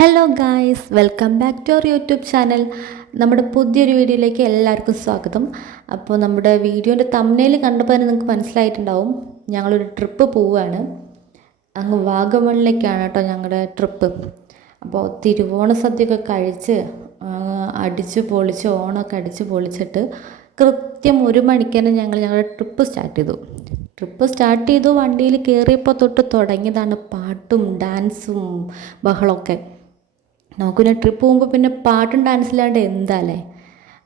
Hello guys, welcome back to our YouTube channel. നമ്മുടെ പുതിയൊരു വീഡിയോയിലേക്ക് എല്ലാവർക്കും സ്വാഗതം. അപ്പോൾ നമ്മുടെ വീഡിയോൻ്റെ തംബ്നെയിൽ കണ്ടപ്പോൾ തന്നെ നിങ്ങൾക്ക് മനസ്സിലായിട്ടുണ്ടാവും, ഞങ്ങളൊരു ട്രിപ്പ് പോവുകയാണ്. അങ്ങ് വാഗമണിലേക്കാണ് കേട്ടോ ഞങ്ങളുടെ ട്രിപ്പ്. അപ്പോൾ തിരുവോണ സദ്യയൊക്കെ കഴിച്ച് അടിച്ച് പൊളിച്ച് ഓണമൊക്കെ അടിച്ച് പൊളിച്ചിട്ട് കൃത്യം 1 മണിക്ക് തന്നെ ഞങ്ങളുടെ ട്രിപ്പ് സ്റ്റാർട്ട് ചെയ്തു. വണ്ടിയിൽ കയറിയപ്പോൾ തൊട്ട് തുടങ്ങിയതാണ് പാട്ടും ഡാൻസും ബഹളമൊക്കെ. നമുക്ക് പിന്നെ ട്രിപ്പ് പോകുമ്പോൾ പിന്നെ പാട്ടും ഡാൻസില്ലാണ്ട് എന്താല്ലേ.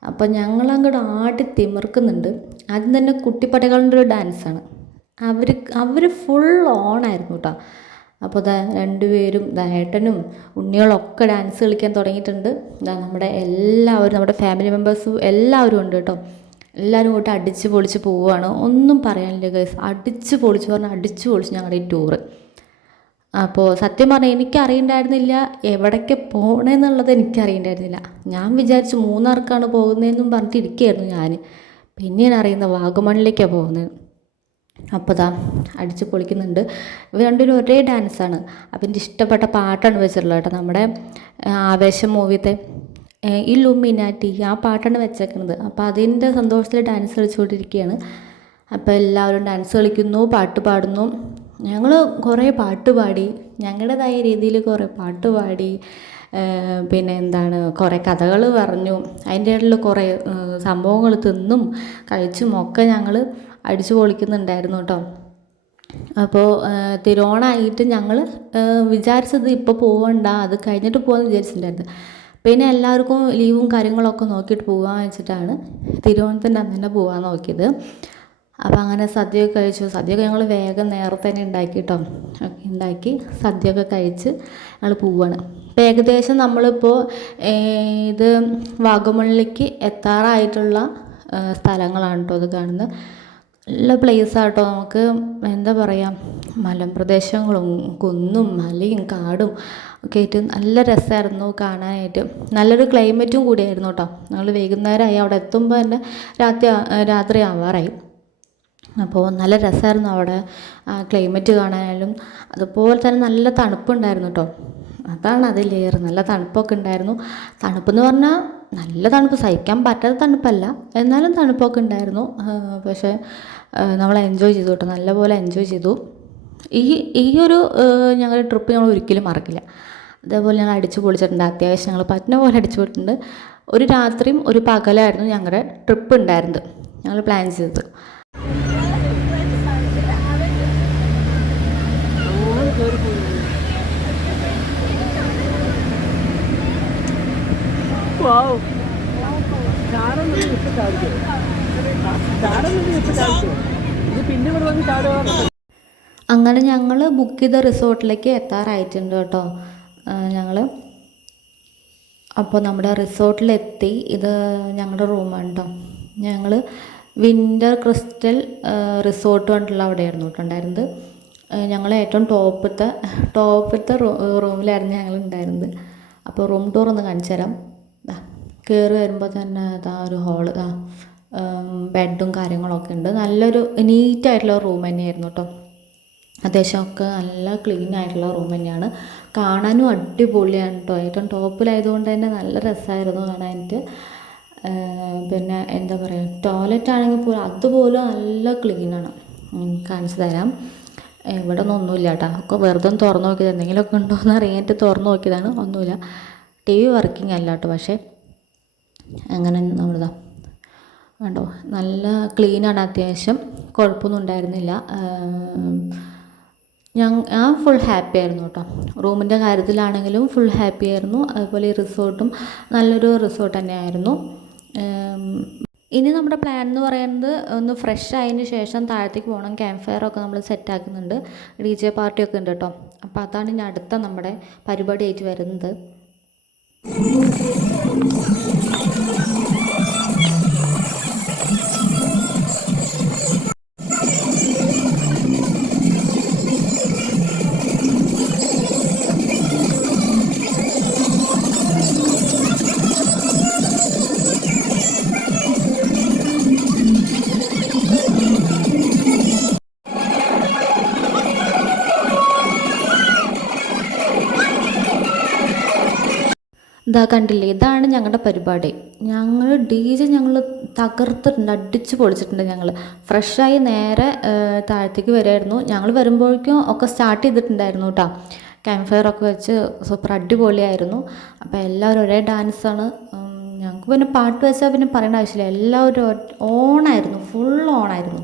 അപ്പോൾ ഞങ്ങളങ്ങോട്ട് ആട്ടി തിമിർക്കുന്നുണ്ട്. ആദ്യം തന്നെ കുട്ടിപ്പടകളുടെ ഒരു ഡാൻസാണ്. അവർ ഫുൾ ഓണായിരുന്നു കേട്ടോ. അപ്പോൾ രണ്ടുപേരും ഏട്ടനും ഉണ്ണികളൊക്കെ ഡാൻസ് കളിക്കാൻ തുടങ്ങിയിട്ടുണ്ട്. നമ്മുടെ ഫാമിലി മെമ്പേഴ്സും എല്ലാവരും ഉണ്ട് കേട്ടോ. എല്ലാവരും കൂട്ടി അടിച്ച് പൊളിച്ച് പോവുകയാണ്. ഒന്നും പറയാനില്ല ഗൈസ്, അടിച്ച് പൊളിച്ച് ഞങ്ങളുടെ ഈ ടൂറ്. അപ്പോൾ സത്യം പറഞ്ഞാൽ എനിക്കറിയണ്ടായിരുന്നില്ല എവിടേക്ക് പോകണമെന്നുള്ളത്. എനിക്കറിയണ്ടായിരുന്നില്ല. ഞാൻ വിചാരിച്ചു മൂന്നാർക്കാണ് പോകുന്നതെന്നും പറഞ്ഞിട്ടിരിക്കുകയായിരുന്നു ഞാൻ. പിന്നെയാണ് അറിയുന്നത് വാഗമണിലേക്കാണ് പോകുന്നത്. അപ്പോൾ അടിച്ച് പൊളിക്കുന്നുണ്ട്. ഇവർ രണ്ടുപേരും ഒരേ ഡാൻസാണ്. അപ്പം എൻ്റെ ഇഷ്ടപ്പെട്ട പാട്ടാണ് വെച്ചിട്ടുള്ളത് കേട്ടോ. നമ്മുടെ ആവേശം മൂവിത്തെ ഇല്ലുമിനാറ്റി ആ പാട്ടാണ് വെച്ചേക്കുന്നത്. അപ്പോൾ അതിൻ്റെ സന്തോഷത്തിൽ ഡാൻസ് കളിച്ചുകൊണ്ടിരിക്കുകയാണ്. അപ്പോൾ എല്ലാവരും ഡാൻസ് കളിക്കുന്നു, പാട്ട് പാടുന്നു. ഞങ്ങൾ കുറേ പാട്ട് പാടി, ഞങ്ങളുടേതായ രീതിയിൽ കുറേ പാട്ട് പാടി. പിന്നെ കുറേ കഥകൾ പറഞ്ഞു. അതിൻ്റെ ഇടയിൽ കുറേ സംഭവങ്ങൾ തിന്നും കഴിച്ചും ഒക്കെ ഞങ്ങൾ അടിച്ചു പൊളിക്കുന്നുണ്ടായിരുന്നു കേട്ടോ. അപ്പോൾ തിരുവോണമായിട്ട് ഞങ്ങൾ വിചാരിച്ചത് ഇപ്പോൾ പോവണ്ട, അത് കഴിഞ്ഞിട്ട് പോകാമെന്ന് വിചാരിച്ചിട്ടുണ്ടായിരുന്നു. പിന്നെ എല്ലാവർക്കും ലീവും കാര്യങ്ങളൊക്കെ നോക്കിയിട്ട് പോകാമെന്ന് വെച്ചിട്ടാണ് തിരുവോണത്തിൻ്റെ അന്ന് തന്നെ പോകാൻ നോക്കിയത്. അപ്പോൾ അങ്ങനെ സദ്യയൊക്കെ കഴിച്ചു. സദ്യയൊക്കെ ഞങ്ങൾ വേഗം നേരത്തെ തന്നെ ഉണ്ടാക്കി സദ്യയൊക്കെ കഴിച്ച് ഞങ്ങൾ പോവുകയാണ്. അപ്പോൾ ഏകദേശം നമ്മളിപ്പോൾ ഇത് വാഗമണിലേക്ക് എത്താറായിട്ടുള്ള സ്ഥലങ്ങളാണ് കേട്ടോ ഇത് കാണുന്നത്. നല്ല പ്ലേസാണ് കേട്ടോ. നമുക്ക് എന്താ പറയുക, മലമ്പ്രദേശങ്ങളും കുന്നും മലയും കാടും ഒക്കെ ആയിട്ട് നല്ല രസമായിരുന്നു കാണാനായിട്ട്. നല്ലൊരു ക്ലൈമറ്റും കൂടിയായിരുന്നു കേട്ടോ. ഞങ്ങൾ വൈകുന്നേരമായി അവിടെ എത്തുമ്പോൾ തന്നെ രാത്രി ആവാറായി. അപ്പോൾ നല്ല രസമായിരുന്നു അവിടെ ക്ലൈമറ്റ് കാണാനായാലും. അതുപോലെ തന്നെ നല്ല തണുപ്പുണ്ടായിരുന്നു കേട്ടോ. അതാണ് അതിലേറെ, നല്ല തണുപ്പൊക്കെ ഉണ്ടായിരുന്നു. തണുപ്പെന്ന് പറഞ്ഞാൽ നല്ല തണുപ്പ്, സഹിക്കാൻ പറ്റാത്ത തണുപ്പല്ല, എന്നാലും തണുപ്പൊക്കെ ഉണ്ടായിരുന്നു. പക്ഷേ നമ്മൾ എൻജോയ് ചെയ്തു കേട്ടോ, നല്ലപോലെ എൻജോയ് ചെയ്തു. ഈ ഒരു ഞങ്ങളുടെ ട്രിപ്പ് ഞങ്ങൾ ഒരിക്കലും മറക്കില്ല. അതേപോലെ ഞങ്ങൾ അടിച്ചു പൊളിച്ചിട്ടുണ്ട്. അത്യാവശ്യം ഞങ്ങൾ പറ്റുന്ന പോലെ അടിച്ചു പോയിട്ടുണ്ട്. ഒരു രാത്രിയും ഒരു പകലായിരുന്നു ഞങ്ങളുടെ ട്രിപ്പ് ഉണ്ടായിരുന്നത്, ഞങ്ങൾ പ്ലാൻ ചെയ്തത്. അങ്ങനെ ഞങ്ങൾ ബുക്ക് ചെയ്ത റിസോർട്ടിലേക്ക് എത്താറായിട്ടുണ്ട് കേട്ടോ ഞങ്ങൾ. അപ്പോൾ നമ്മുടെ റിസോർട്ടിലെത്തി. ഇത് ഞങ്ങളുടെ റൂമാണ് കേട്ടോ. ഞങ്ങൾ വിൻ്റർ ക്രിസ്റ്റൽ റിസോർട്ട് കൊണ്ടുള്ള അവിടെയായിരുന്നു കേട്ടോ ഞങ്ങൾ ഏറ്റവും ടോപ്പത്തെ റൂമിലായിരുന്നു ഞങ്ങൾ ഉണ്ടായിരുന്നത്. അപ്പോൾ റൂം ടൂർ ഒന്ന് കാണിച്ചു തരാം. കയറി വരുമ്പോൾ തന്നെ ഒരു ഹോള്, ബെഡും കാര്യങ്ങളൊക്കെ ഉണ്ട്. നല്ലൊരു നീറ്റായിട്ടുള്ള റൂം തന്നെയായിരുന്നു കേട്ടോ. അത്യാവശ്യമൊക്കെ നല്ല ക്ലീൻ ആയിട്ടുള്ള റൂം തന്നെയാണ്. കാണാനും അടിപൊളിയാണ് കേട്ടോ. ഏറ്റവും ടോപ്പിലായതുകൊണ്ട് തന്നെ നല്ല രസമായിരുന്നു കാണാനായിട്ട്. പിന്നെ എന്താ പറയുക, ടോയ്ലറ്റ് ആണെങ്കിൽ പോലും അതുപോലും നല്ല ക്ലീനാണ്. കാണിച്ചു തരാം. ഇവിടെ ഒന്നുമില്ല കേട്ടോ. ഒക്കെ വെറുതെ തുറന്നു നോക്കിയത്, എന്തെങ്കിലുമൊക്കെ ഉണ്ടോ എന്ന് അറിയാനായിട്ട് തുറന്നു നോക്കിയതാണ്. ഒന്നുമില്ല. TV വർക്കിംഗ് അല്ല കേട്ടോ. പക്ഷേ അങ്ങനെ നമ്മളിതാ കണ്ടോ, നല്ല ക്ലീനാണ്. അത്യാവശ്യം കുഴപ്പമൊന്നും ഉണ്ടായിരുന്നില്ല. ഞാൻ ഫുൾ ഹാപ്പി ആയിരുന്നു കേട്ടോ. റൂമിൻ്റെ കാര്യത്തിലാണെങ്കിലും ഫുൾ ഹാപ്പി ആയിരുന്നു. അതുപോലെ ഈ റിസോർട്ടും നല്ലൊരു റിസോർട്ട് തന്നെയായിരുന്നു. ഇനി നമ്മുടെ പ്ലാൻ എന്ന് പറയുന്നത് ഒന്ന് ഫ്രഷ് ആയതിന് ശേഷം താഴത്തേക്ക് പോകണം. ക്യാമ്പ് ഫയറൊക്കെ നമ്മൾ സെറ്റാക്കുന്നുണ്ട്. DJ പാർട്ടിയൊക്കെ ഉണ്ട് കേട്ടോ. അപ്പോൾ അതാണ് ഇനി അടുത്ത നമ്മുടെ പരിപാടിയായിട്ട് വരുന്നത്. ഇതാ കണ്ടില്ലേ, ഇതാണ് ഞങ്ങളുടെ പരിപാടി. ഞങ്ങൾ ഞങ്ങൾ തകർത്തിട്ടുണ്ട്, അടിച്ച് പൊളിച്ചിട്ടുണ്ട്. ഞങ്ങൾ ഫ്രഷായി നേരെ താഴത്തേക്ക് വരുമായിരുന്നു. ഞങ്ങൾ വരുമ്പോഴേക്കും ഒക്കെ സ്റ്റാർട്ട് ചെയ്തിട്ടുണ്ടായിരുന്നു കേട്ടോ. ക്യാമ്പ് ഫയറൊക്കെ വെച്ച് സൂപ്പർ അടിപൊളിയായിരുന്നു. അപ്പോൾ എല്ലാവരും ഒരേ ഡാൻസാണ്. ഞങ്ങൾക്ക് പിന്നെ പാട്ട് വെച്ചാൽ പിന്നെ പറയേണ്ട ആവശ്യമില്ല, എല്ലാവരും ഓണായിരുന്നു, ഫുൾ ഓണായിരുന്നു.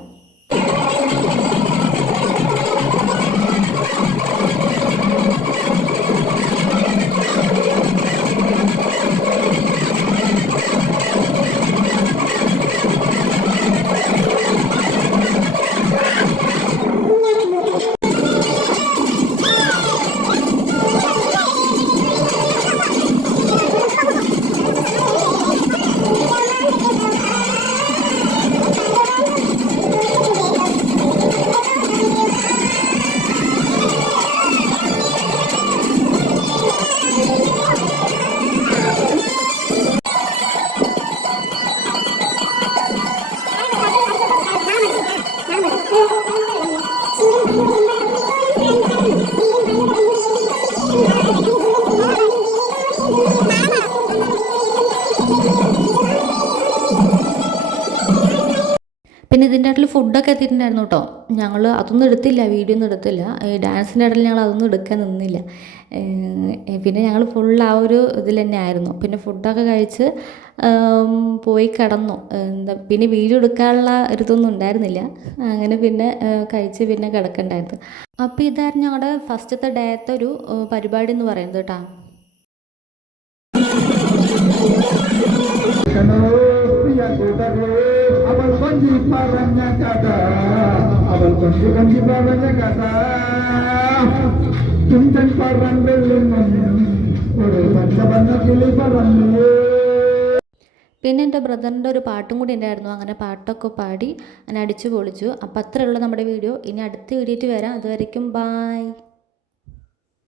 പിന്നെ ഇതിൻ്റെ ഇടയിൽ ഫുഡൊക്കെ എത്തിയിട്ടുണ്ടായിരുന്നു കേട്ടോ. ഞങ്ങൾ അതൊന്നും എടുത്തില്ല, വീഡിയോ ഒന്നും എടുത്തില്ല. ഈ ഡാൻസിൻ്റെ ഇടയിൽ ഞങ്ങൾ അതൊന്നും എടുക്കാൻ നിന്നില്ല. പിന്നെ ഞങ്ങൾ ഫുൾ ആ ഒരു ഇതിൽ തന്നെ ആയിരുന്നു. പിന്നെ ഫുഡൊക്കെ കഴിച്ച് പോയി കിടന്നു. പിന്നെ വീഡിയോ എടുക്കാനുള്ള ഒരു ഇതൊന്നും ഉണ്ടായിരുന്നില്ല. അങ്ങനെ പിന്നെ കഴിച്ച് പിന്നെ കിടക്കണ്ടായിരുന്നു. അപ്പോൾ ഇതായിരുന്നു ഞങ്ങളുടെ ഫസ്റ്റത്തെ ഡേത്തെ ഒരു പരിപാടി എന്ന് പറയുന്നത് കേട്ടോ. അവൾ കൊഞ്ചി പറഞ്ഞ കഥ, അവൾ കൊഞ്ചി പറഞ്ഞ കഥ, തുഞ്ചൻ പറമ്പിൽ ഒരു പഞ്ചവന്ന കിളി പറഞ്ഞു. പിന്നെ എൻ്റെ ബ്രദറിൻ്റെ ഒരു പാട്ടും കൂടി ഉണ്ടായിരുന്നു. അങ്ങനെ പാട്ടൊക്കെ പാടി അങ്ങനെ അടിച്ചു പൊളിച്ചു. അപ്പോൾ അത്രയുള്ള നമ്മുടെ വീഡിയോ. ഇനി അടുത്ത വീഡിയോയിട്ട് വരാം. അതുവരയ്ക്കും ബായ്.